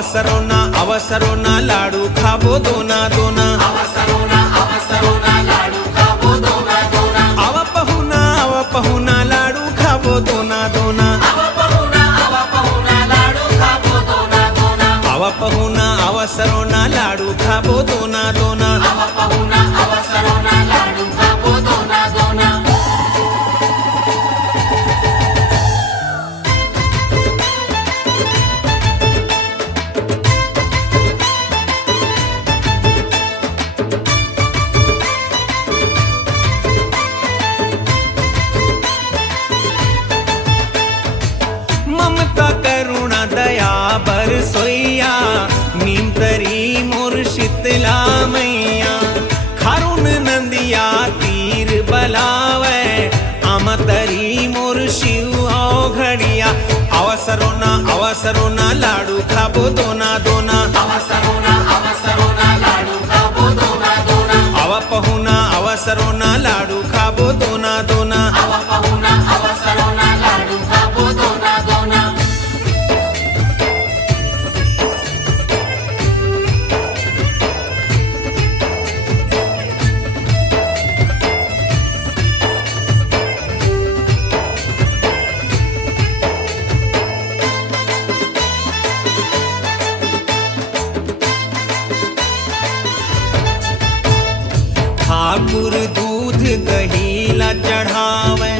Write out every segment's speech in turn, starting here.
अवसरोना लाडू खाबो दोना दोना अवसरोना लाडू खाबो दोना दोना आव पहुना लाडू खाबो दोना दोना आव पहुना लाडू खाबो दोना दोना आव पहुना अवसरोना लाडू खाबो दोना दोना आव पहुना अवसरोना लाडू खाबो दोना दोना ममता करुणा दया बरसोइया नीमतरी मोर शीतला मैया खारुन नंदिया तीर बलावे आमतरी मोर शिव घड़िया अवसरोना लाडू खाबो दोना दोना अवसरोना लाडू खाबो दोना दोना आव पहुना अवसरोना लाडू खाबो दोना दोना आव पहुना अवसरोना लाडू खाबो दोना दोना ठाकुर दूध दहीला चढ़ावे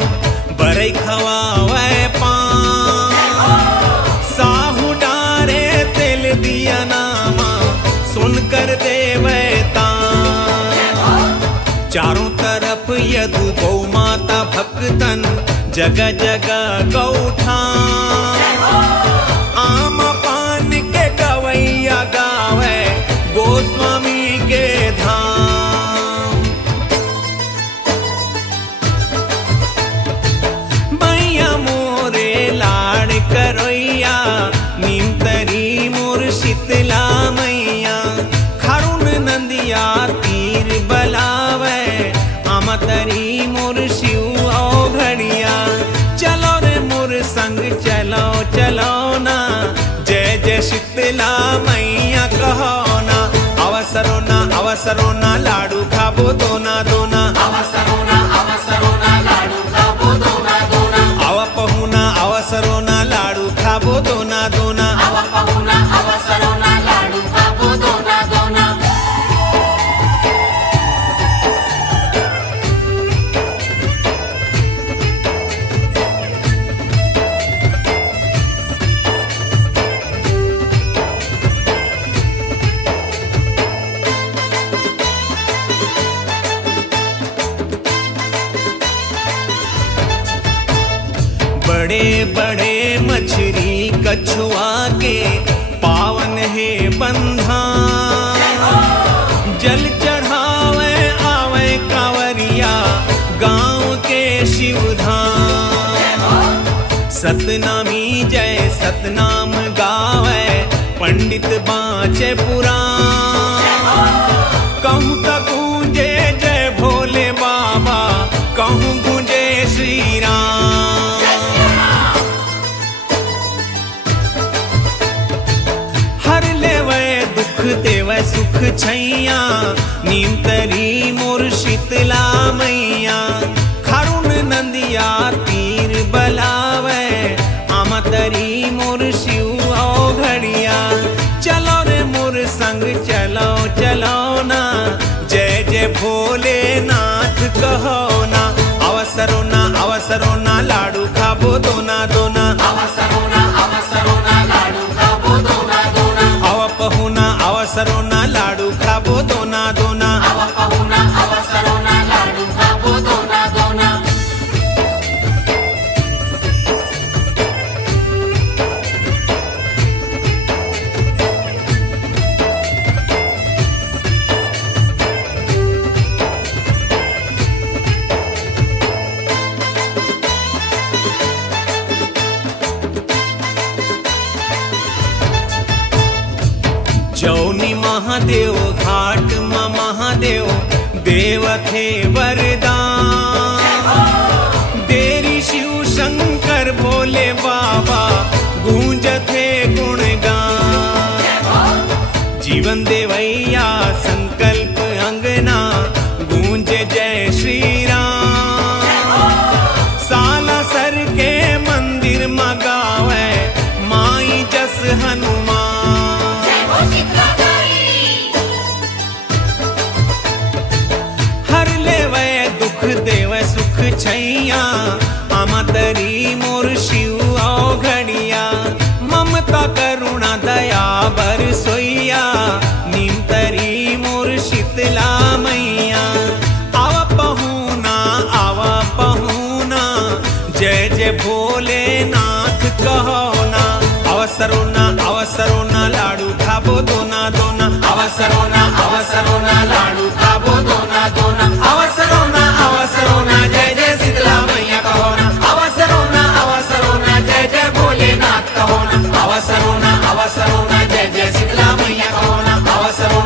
बरई खवावे पान साहू डारे तेल दिया नामा सुनकर देवे तान चारों तरफ यदु गौ माता भक्तन जगह जगह गौठान आम पान के गवैया गावे गोस्वामी के धाम मैया मोरे लाड़ करोइया नीमतरी मोर शीतला मैया खारुन नंदिया तीर बलावे आमतरी मोर शिव घड़िया चलो रे मोर संग चलो ना जय जय शीतला मैया कहो ना अवसरोना लाडू खाबो दोना दोना अवसरोना लाडू खाबो दोना दोना आव पहुना अवसरोना लाडू खाबो दोना दोना आव पहुना अवसरोना लाडू खाबो दोना दोना बड़े बड़े मछली कछुआ के पावन है बंधा जल चढ़ावे आवे कांवरिया गांव के शिवधाम सतनामी जय सतनाम गावे पंडित बाँचे पुराण कहूँ तक गूंजे जय भोले बाबा कहूँ गूंजे श्री राम हर लेवे दुख देवे सुख छैया नीमतरी मोर शीतला मैया खारुन नंदिया तीर बलावे आमतरी मोर शिव घड़िया चलो रे मोर संग चलो ना जय जय भोलेनाथ कहो ना अवसरोना लाडू खाबो दोना दोना अवसरोना लाडू खाबो दोना दोना आव पहुना अवसरोना लाडू खाबो दोना दोना आव पहुना अवसरोना लाडू खाबो दोना दोना जौनी महादेव घाट मा महादेव देव थे वरदान देरी शिव शंकर भोले बाबा गूंज थे गुणगान जीवन देवैया संकल्प अंगना गूंजे जय श्री राम। साला सर के मंदिर मगावे माई जस हनुमान। जय हो शीतला माई। हर लेवे दुख देवे सुख छैया आमा तरी मोर शिव घड़िया। ममता करुणा दया बरसोइया नीम तरी मोर शीतला मैया। आवा पहुना जय जय भोलेनाथ कहो ना। अवसरो ना लाडू खाबो दोना दोना। अवसरो ना लाडू खाबो दोना दोना। अवसरो ना जय जय शीतला मैया कहो ना। अवसरो ना जय जय भोलेनाथ कहो ना। अवसरो ना जय जय शीतला मैया कहो ना। अवसरो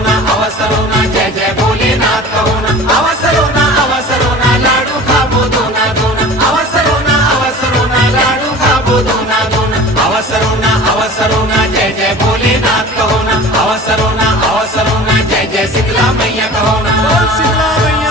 ना जय जय भोलेनाथ कहो ना। अवसरो ना लाडू खाबो दोना दोना। अवसरो ना लाडू खाबो दोना दोना। अवसरो ना जय जय भोलेनाथ कहो ना। अवसरो ना जय जय शीतला मैया कहो ना। बोल शीतला मैया।